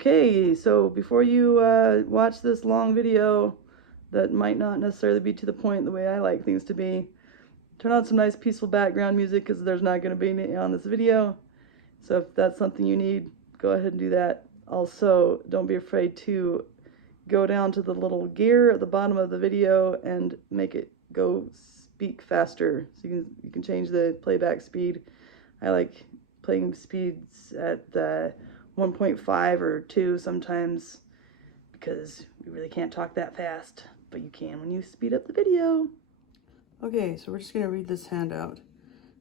Okay, so before you watch this long video that might not necessarily be to the point the way I like things to be, turn on some nice peaceful background music because there's not going to be any on this video. So if that's something you need, go ahead and do that. Also, don't be afraid to go down to the little gear at the bottom of the video and make it go speak faster. So you can change the playback speed. I like playing speeds at 1.5 or 2 sometimes because you really can't talk that fast, but you can when you speed up the video. Okay, so we're just going to read this handout.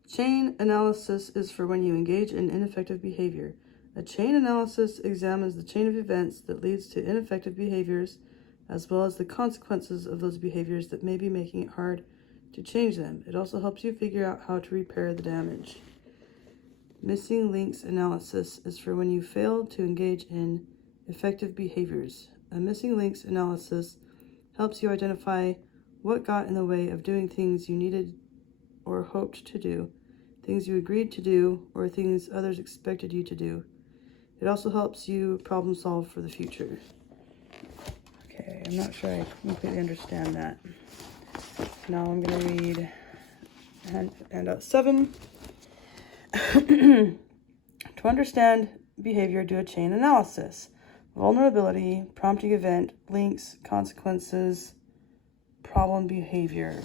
Chain analysis is for when you engage in ineffective behavior. A chain analysis examines the chain of events that leads to ineffective behaviors, as well as the consequences of those behaviors that may be making it hard to change them. It also helps you figure out how to repair the damage. Missing links analysis is for when you fail to engage in effective behaviors. A missing links analysis helps you identify what got in the way of doing things you needed or hoped to do, things you agreed to do, or things others expected you to do. It also helps you problem solve for the future. Okay, I'm not sure I completely understand that. Now I'm going to read handout 7. To understand behavior, do a chain analysis. Vulnerability, prompting event, links, consequences, problem behavior.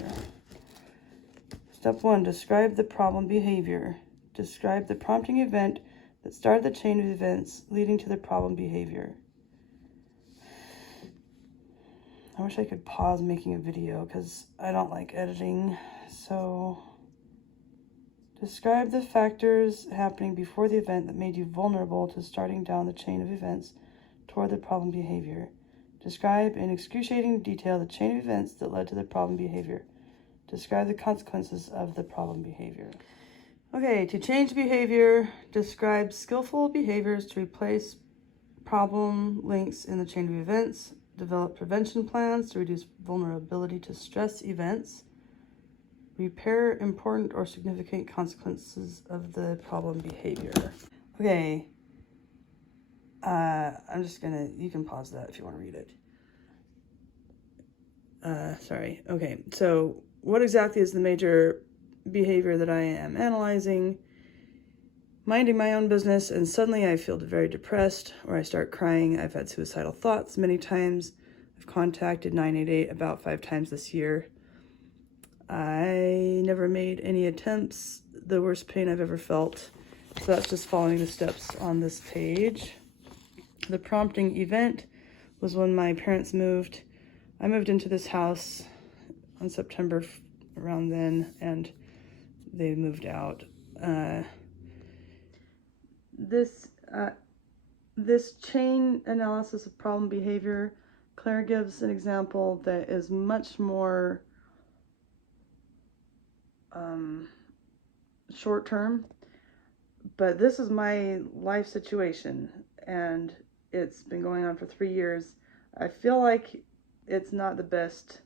Step 1, describe the problem behavior. Describe the prompting event that started the chain of events leading to the problem behavior. I wish I could pause making a video because I don't like editing. So, describe the factors happening before the event that made you vulnerable to starting down the chain of events toward the problem behavior. Describe in excruciating detail the chain of events that led to the problem behavior. Describe the consequences of the problem behavior. Okay, to change behavior, describe skillful behaviors to replace problem links in the chain of events. Develop prevention plans to reduce vulnerability to stress events. Repair important or significant consequences of the problem behavior. Okay, I'm just gonna, you can pause that if you want to read it. Sorry. Okay, so what exactly is the major behavior that I am analyzing? Minding my own business, and suddenly I feel very depressed, or I start crying. I've had suicidal thoughts many times. I've contacted 988 about 5 times this year. I never made any attempts. The worst pain I've ever felt. So that's just following the steps on this page. The prompting event was when my parents moved. I moved into this house on September around then, and they moved out. This chain analysis of problem behavior, Claire gives an example that is much more short term, but this is my life situation, and it's been going on for 3 years. I feel like it's not the best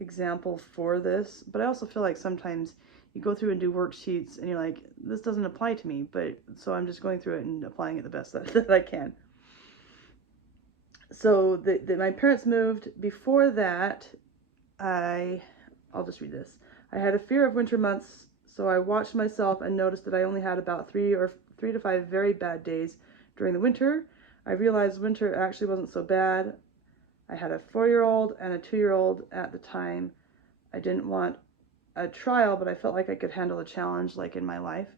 example for this, but I also feel like sometimes you go through and do worksheets and you're like, this doesn't apply to me, but so I'm just going through it and applying it the best that I can. So my parents moved. Before that, I'll just read this. I had a fear of winter months, so I watched myself and noticed that I only had about 3 to 5 very bad days during the winter. I realized winter actually wasn't so bad. I had a 4-year-old and a 2-year-old at the time. I didn't want a trial, but I felt like I could handle a challenge like in my life.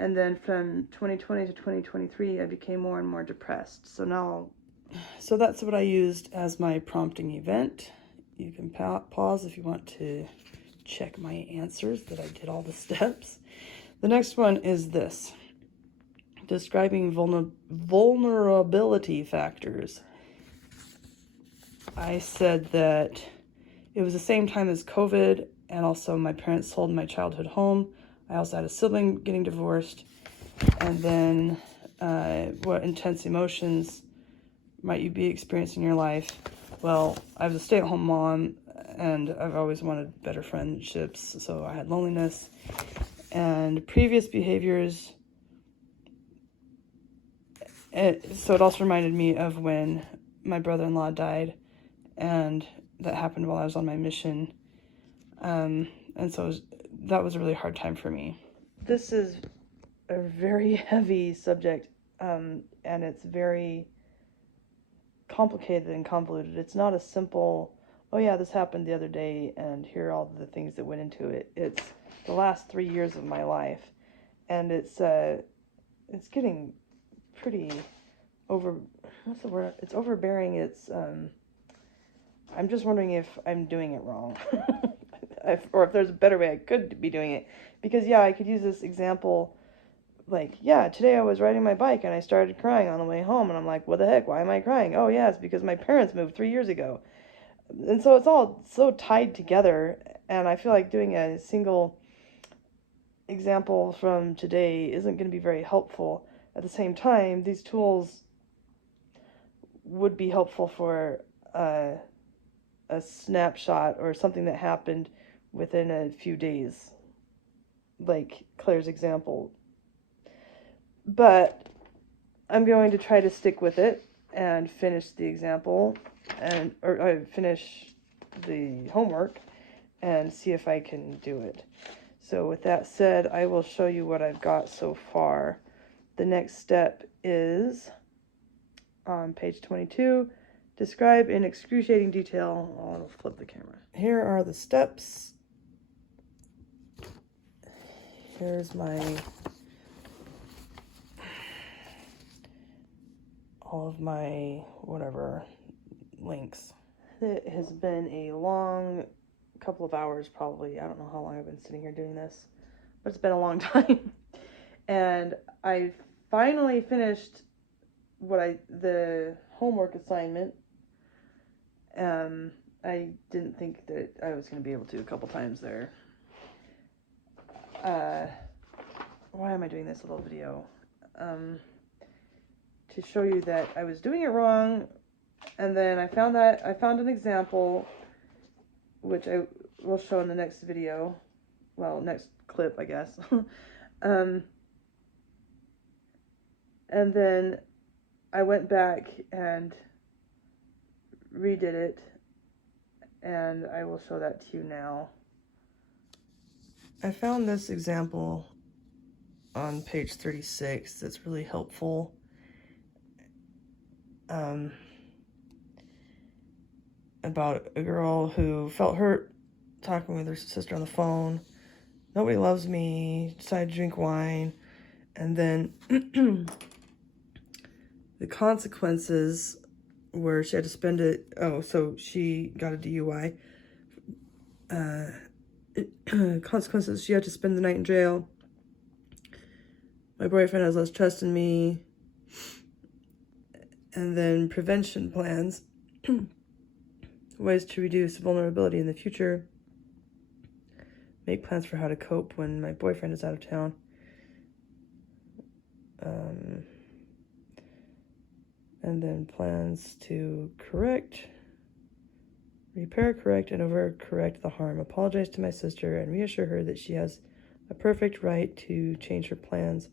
And then from 2020 to 2023, I became more and more depressed. So that's what I used as my prompting event. You can pause if you want to check my answers, that I did all the steps. The next one is this. Describing vulnerability factors. I said that it was the same time as COVID, and also my parents sold my childhood home. I also had a sibling getting divorced. And then what intense emotions might you be experiencing in your life? Well, I was a stay-at-home mom, and I've always wanted better friendships, so I had loneliness. And previous behaviors So it also reminded me of when my brother-in-law died, and that happened while I was on my mission. And so that was a really hard time for me. This is a very heavy subject, and it's very complicated and convoluted. It's not a simple, oh yeah, this happened the other day, and here are all the things that went into it. It's the last 3 years of my life, and it's getting pretty what's the word? It's overbearing. It's I'm just wondering if I'm doing it wrong, or if there's a better way I could be doing it. Because yeah, I could use this example. Like, yeah, today I was riding my bike and I started crying on the way home, and I'm like, what the heck? Why am I crying? Oh yeah, it's because my parents moved 3 years ago. And so it's all so tied together, and I feel like doing a single example from today isn't going to be very helpful. At the same time, these tools would be helpful for a snapshot or something that happened within a few days, like Claire's example. But I'm going to try to stick with it and finish the example or finish the homework and see if I can do it. So with that said, I will show you what I've got so far. The next step is on page 22, describe in excruciating detail. I'll flip the camera. Here are the steps. Here's all of my whatever links. It has been a long couple of hours probably. I don't know how long I've been sitting here doing this, but it's been a long time. And I finally finished the homework assignment. I didn't think that I was going to be able to a couple times there. Why am I doing this little video? To show you that I was doing it wrong, and then I found an example, which I will show in the next video, well, next clip, I guess. And then I went back and redid it, and I will show that to you now. I found this example on page 36 that's really helpful. About a girl who felt hurt talking with her sister on the phone. Nobody loves me, decided to drink wine, and then the consequences were she had to spend it. Oh, so she got a DUI. Consequences, she had to spend the night in jail. My boyfriend has less trust in me. And then prevention plans, ways to reduce vulnerability in the future, make plans for how to cope when my boyfriend is out of town, and then plans to repair, correct, and overcorrect the harm, apologize to my sister, and reassure her that she has a perfect right to change her plans,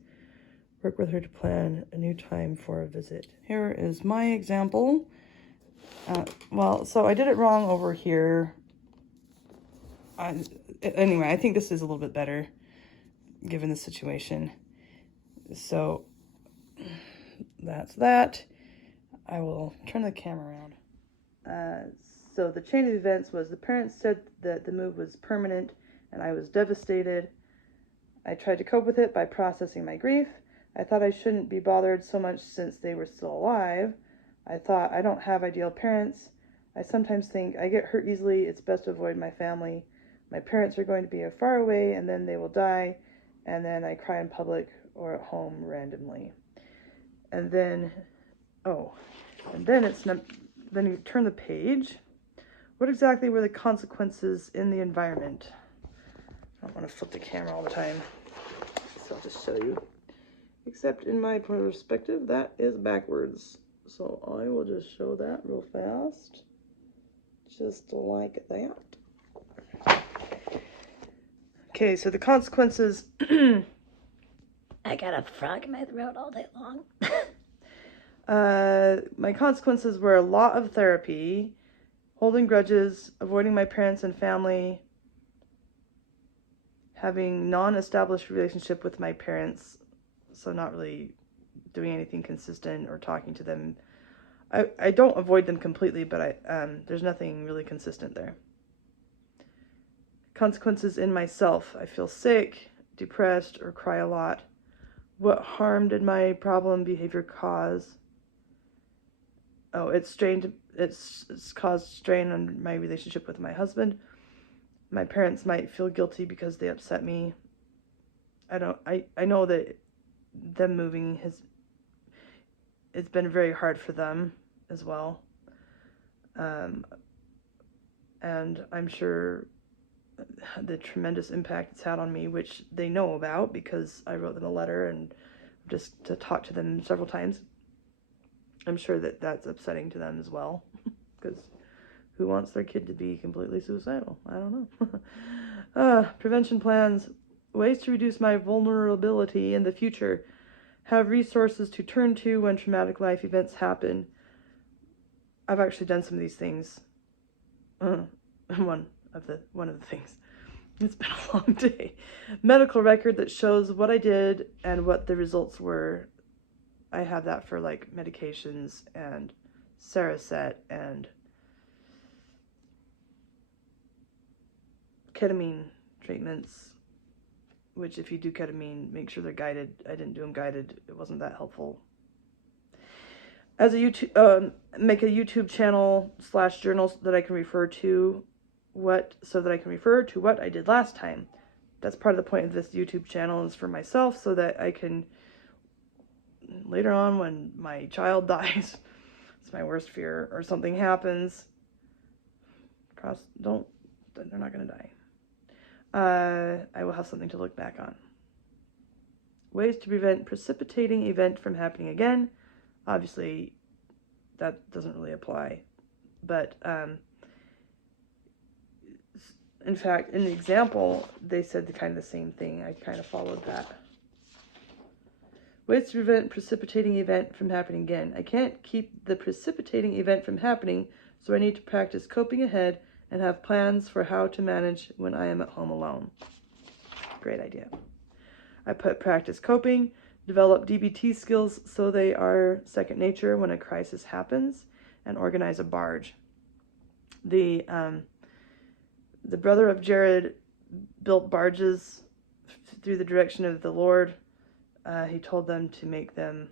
work with her to plan a new time for a visit. Here is my example. So I did it wrong over here. Anyway, I think this is a little bit better given the situation. So that's that. I will turn the camera around. So the chain of events was the parents said that the move was permanent, and I was devastated. I tried to cope with it by processing my grief. I thought I shouldn't be bothered so much since they were still alive. I thought I don't have ideal parents. I sometimes think I get hurt easily. It's best to avoid my family. My parents are going to be far away, and then they will die, and then I cry in public or at home randomly. And then, then you turn the page. What exactly were the consequences in the environment? I don't want to flip the camera all the time, so I'll just show you. Except in my perspective, that is backwards. So I will just show that real fast. Just like that. Okay, so the consequences. I got a frog in my throat all day long. My consequences were a lot of therapy, holding grudges, avoiding my parents and family, having non-established relationship with my parents, so not really doing anything consistent or talking to them. I don't avoid them completely, but there's nothing really consistent there. Consequences in myself. I feel sick, depressed, or cry a lot. What harm did my problem behavior cause? Oh, it's caused strain on my relationship with my husband. My parents might feel guilty because they upset me. I know that them moving it's been very hard for them as well. And I'm sure the tremendous impact it's had on me, which they know about because I wrote them a letter and just to talk to them several times. I'm sure that that's upsetting to them as well, because who wants their kid to be completely suicidal? I don't know. Prevention plans, ways to reduce my vulnerability in the future, have resources to turn to when traumatic life events happen. I've actually done some of these things. One of the things. It's been a long day. Medical record that shows what I did and what the results were. I have that for like medications and Cerazette and ketamine treatments, which if you do ketamine, make sure they're guided. I didn't do them guided. It wasn't that helpful. As a YouTube, make a YouTube channel / journals that I can refer to so that I can refer to what I did last time. That's part of the point of this YouTube channel, is for myself, so that I can later on when my child dies, it's my worst fear, or something happens, they're not going to die. I will have something to look back on. Ways to prevent precipitating event from happening again. Obviously, that doesn't really apply. But, in fact, in the example, they said kind of the same thing. I kind of followed that. Ways to prevent precipitating event from happening again. I can't keep the precipitating event from happening, so I need to practice coping ahead and have plans for how to manage when I am at home alone. Great idea. I put practice coping, develop DBT skills so they are second nature when a crisis happens, and organize a barge. The brother of Jared built barges through the direction of the Lord. He told them to make them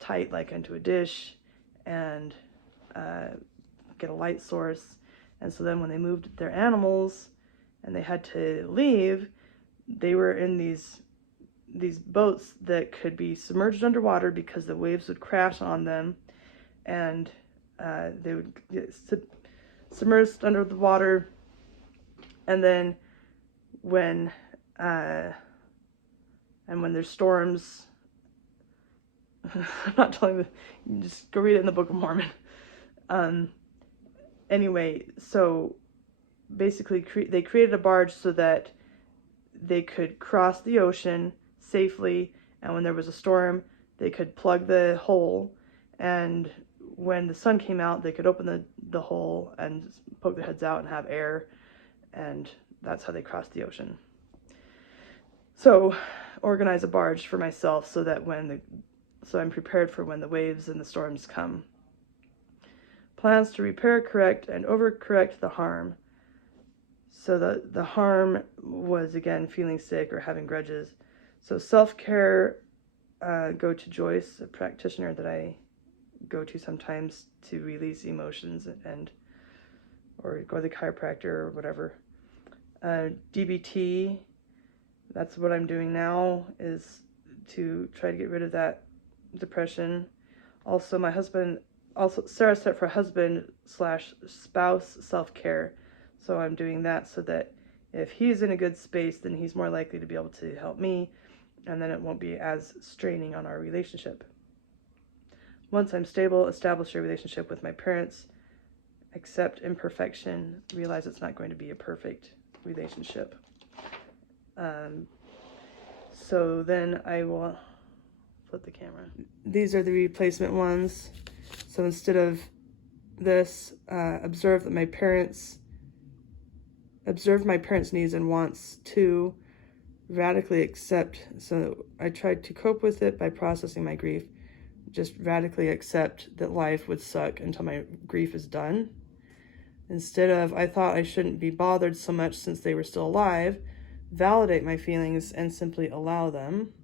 tight like unto a dish and get a light source. And so then when they moved their animals and they had to leave, they were in these boats that could be submerged underwater because the waves would crash on them, and they would get submerged under the water. And then when there's storms, I'm not telling you, you just go read it in the Book of Mormon. Anyway, so basically they created a barge so that they could cross the ocean safely, and when there was a storm, they could plug the hole, and when the sun came out, they could open the hole and poke their heads out and have air, and that's how they crossed the ocean. So, organize a barge for myself so that so I'm prepared for when the waves and the storms come. Plans to repair, correct, and overcorrect the harm. So the harm was, again, feeling sick or having grudges. So self-care, go to Joyce, a practitioner that I go to sometimes to release emotions, or go to the chiropractor or whatever. DBT, that's what I'm doing now, is to try to get rid of that depression. Also, Sarah set for husband / spouse self-care. So I'm doing that so that if he's in a good space, then he's more likely to be able to help me, and then it won't be as straining on our relationship. Once I'm stable, establish a relationship with my parents, accept imperfection, realize it's not going to be a perfect relationship. So then I will flip the camera. These are the replacement ones. So instead of this, observe my parents' needs and wants to radically accept. So I tried to cope with it by processing my grief. Just radically accept that life would suck until my grief is done. Instead of, I thought I shouldn't be bothered so much since they were still alive, validate my feelings and simply allow them.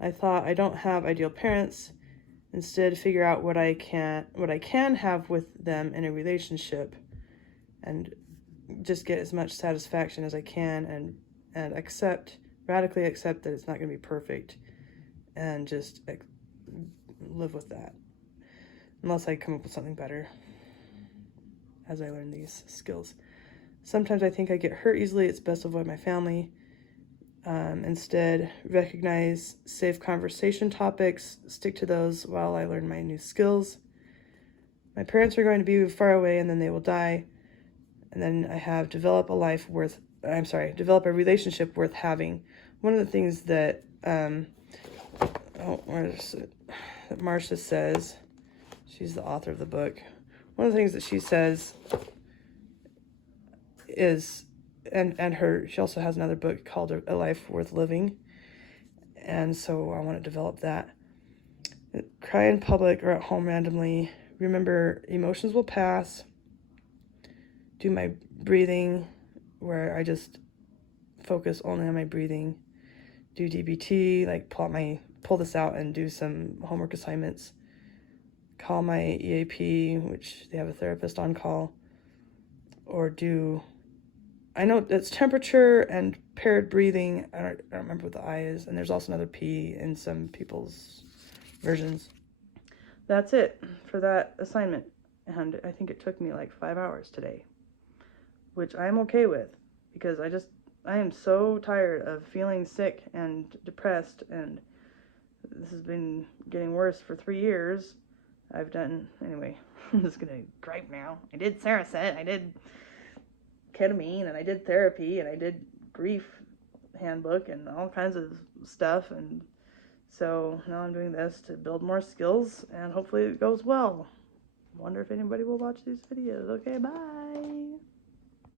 I thought I don't have ideal parents. Instead, figure out what I can have with them in a relationship, and just get as much satisfaction as I can, and radically accept that it's not going to be perfect, and just live with that, unless I come up with something better as I learn these skills. Sometimes I think I get hurt easily. It's best to avoid my family. Instead, recognize safe conversation topics, stick to those while I learn my new skills. My parents are going to be far away and then they will die. And then I have develop a relationship worth having. One of the things that, that Marcia says, she's the author of the book. One of the things that she says is, she also has another book called A Life Worth Living. And so I want to develop that. Cry in public or at home randomly. Remember, emotions will pass. Do my breathing, where I just focus only on my breathing. Do DBT, like pull this out and do some homework assignments. Call my EAP, which they have a therapist on call. Or I know it's temperature and paired breathing. I don't remember what the I is. And there's also another P in some people's versions. That's it for that assignment. And I think it took me like 5 hours today, which I'm okay with, because I am so tired of feeling sick and depressed, and this has been getting worse for 3 years. Anyway, I'm just going to gripe now. I did Saracet, I did ketamine, and I did therapy, and I did grief handbook and all kinds of stuff, and so now I'm doing this to build more skills, and hopefully it goes well. Wonder if anybody will watch these videos. Okay, bye.